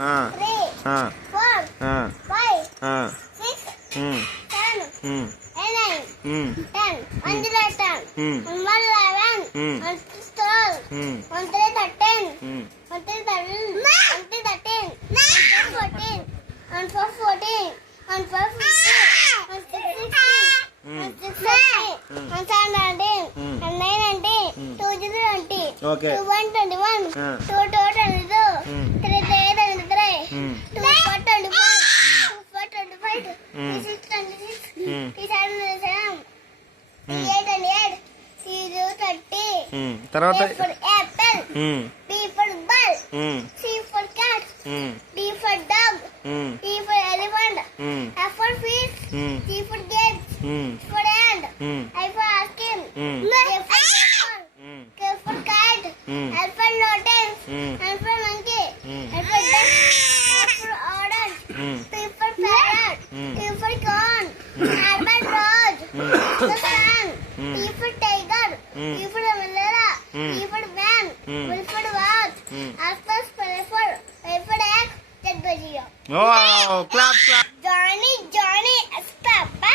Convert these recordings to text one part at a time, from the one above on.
3, 4, 5, 6, 7, 8, 9, 10. 1 0 10. 1 11. 1 12. 1 3 13. 1 3 13. 1 3 13. 1 4 14. 1 4 14. 1 5 15. 1 6 16. 1 6 17. 1 7 19. 1 9 19. 2 0 20. Okay. 2 1 21. 2 2 22. 3 3 23. 2 4 24. 2 4 25. 3 6 26. 3 7 27. 3 8 28. 3 0 30. తర్వాత A for apple. B for ball. C for cat. D for dog. E for elephant. F for fish. G for gate. For ant. I for ice cream. K for apple. K for kite. L for lotus. L for monkey. L for duck. F for orange. P for parrot. T for corn. R for rose. The sun. T for tiger. T for umbrella. T for van. V for watch. R for elephant. A for egg. Z for zero. Clap clap. Johnny as Papa.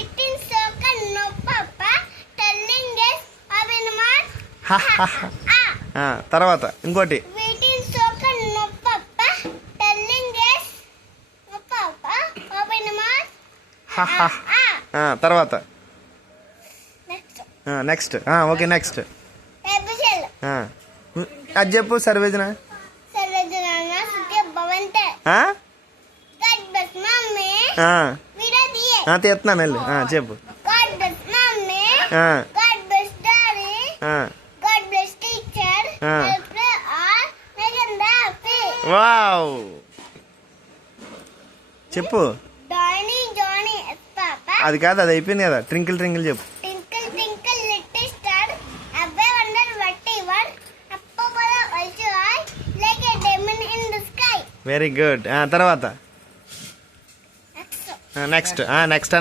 Eating soccer no Papa. Telling us of in math. తర్వాత ఇంకోటి Eating soccer no Papa. Telling us no Papa. Of in math. తర్వాత Next. Next okay next Episode. అది చెప్పు సర్వేజన. Sarvajana Sutya Bhavante. God bless mommy. Vida diye. తీస్తున్నాను వెళ్ళి చెప్పు. God bless mommy. God bless daddy. God bless teacher. Help all. Make them happy. Wow చెప్పు. Johnny as Papa. అది కాదు, అది అయిపోయింది కదా. ట్రింకిల్ ట్రింకిల్ చెప్పు. Twinkle twinkle little star. Above wonder what you are. Up above also I like a diamond in the sky. Very good. తర్వాత Next. Next next